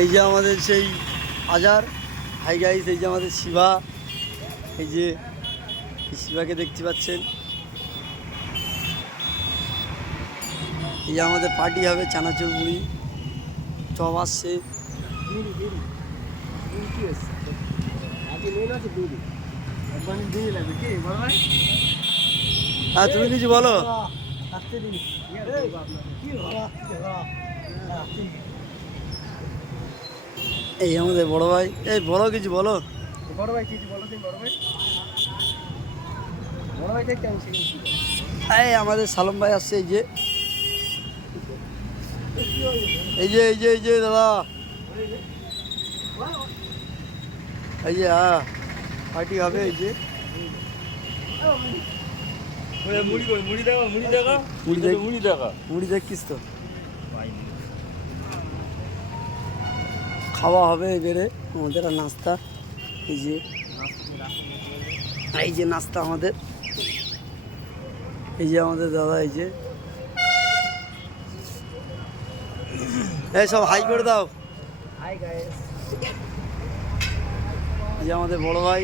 এই যে আমাদের সেই আজার। হাই গাইস, এই যে আমাদের শিবা। এই যে শিবাকে দেখতে পাচ্ছেন। এই যে আমাদের পার্টি হবে, চানাচুর মুড়ি চপ আসছে। হ্যাঁ, তুমি কিছু বলো। এই আমাদের বড় ভাই, এই বলো কিছু বলো। বড় ভাই কিছু বলো, তুমি বড় ভাই, বড় ভাই দেখতে আমি সেখানে এই আমাদের সালম ভাই আসছে। এই যে দাদা, এই যে হ্যাঁ পার্টি হবে। এই যে মুড়ি দেখছিস তো, খাওয়া হবে এবারে আমাদের। আর নাস্তা, এই যে নাস্তা আমাদের। এই যে আমাদের দাদা, এই যে এই সব হাই করে দাও। Hi guys. এই যে আমাদের বড় ভাই।